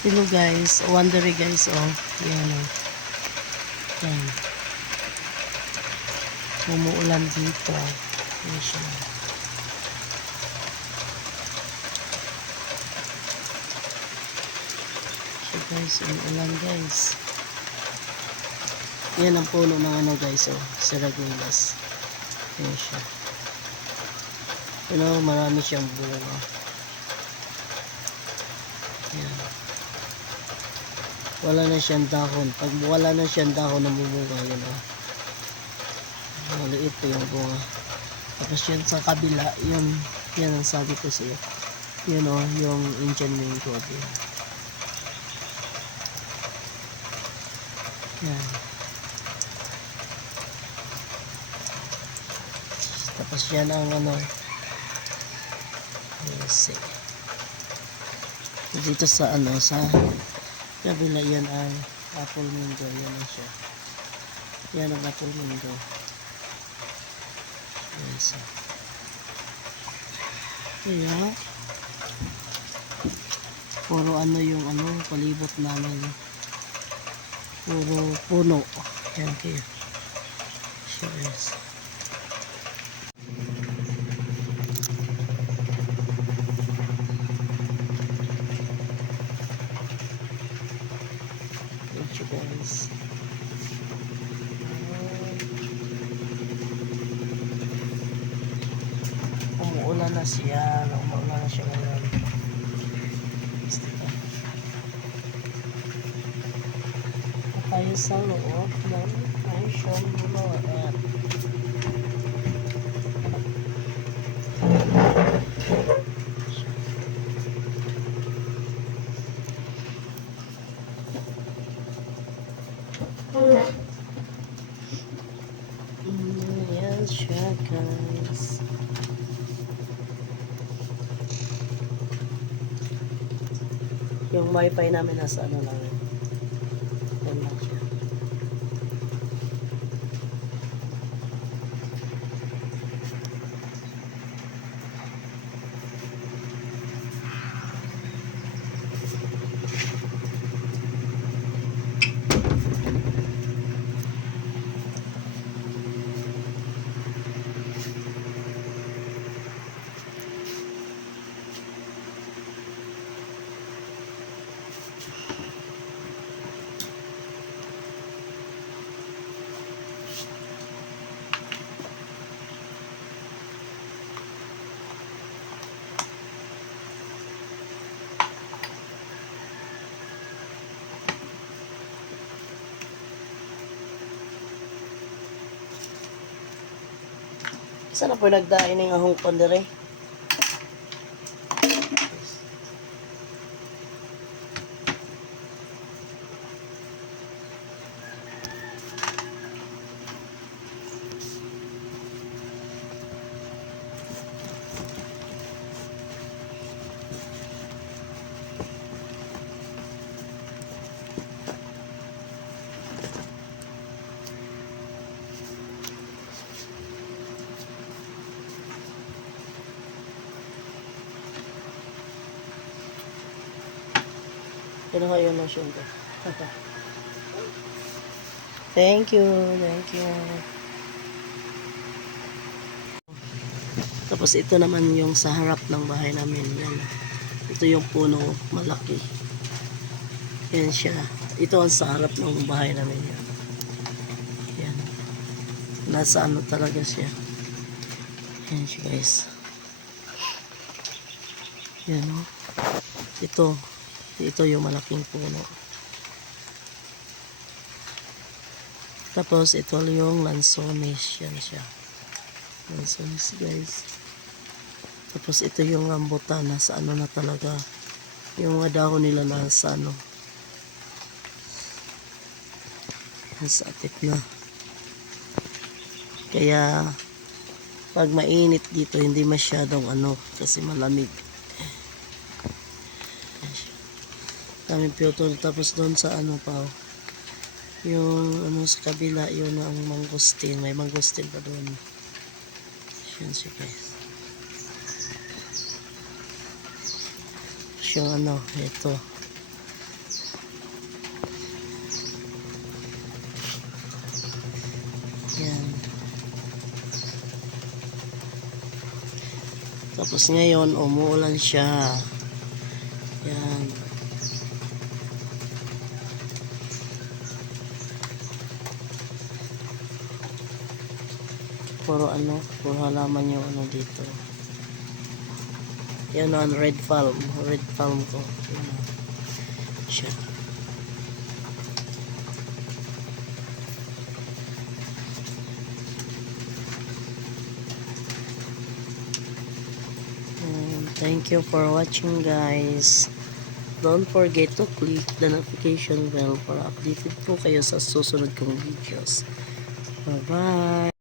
Hello guys, wondery guys, oh. Yan, oh. Yan. Umuulan dito. Yan siya. So guys, umuulan guys. Yan ang puno ng ano guys, oh. Siragulas. Yan siya. You know, marami siyang bunga. Yan. Wala na siyang dahon. Pag wala na siyang dahon, namumunga yun, oh. Maliit pa yung bunga. Tapos yun sa kabila, yan ang sabi ko sa iyo. Yun, oh, yung Indian mango. Yan. Tapos yan ang ano, let's see. Dito sa ano, sa kabila yan ang apple mango. Yan ang siya. Yan ang apple mango. Yes. Kaya puro ano yung ano palibot namin, puro puno. Yan kaya. Yes. Thank you guys. Umuulan na siya. Umuulan na siya ngayon. Tayo sa loob ng pension Lord. Yan siya guys. Yung wifi namin nasa ano lang. Yan lang siya. Sana po nagdain ng ahong kondere. Kinuha yung lotion ko. Thank you. Thank you. Tapos ito naman yung sa harap ng bahay namin. Yan. Ito yung puno. Malaki. Yan siya. Ito ang sa harap ng bahay namin. Yan. Yan. Nasa ano talaga siya. Yan siya guys. Yan o. Ito yung malaking puno. Tapos ito yung lansones. Yan siya. Lansones guys. Tapos ito yung rambutan. Nasa ano na talaga. Yung mga dahon nila nasa ano. Nasa atik na. Kaya pag mainit dito hindi masyadong ano. Kasi malamig. Daming putol. Tapos doon sa ano pa, yung ano sa kabila, yun ang mangustin. May mangustin pa doon. Yan siya guys. Tapos yung ano, ito. Tapos ngayon, umuulan siya. Yan. Puro halaman yung ano dito. Yan ang red palm ko. Yan siya. Thank you for watching, guys. Don't forget to click the notification bell para updated po kayo sa susunod kong videos. Bye-bye!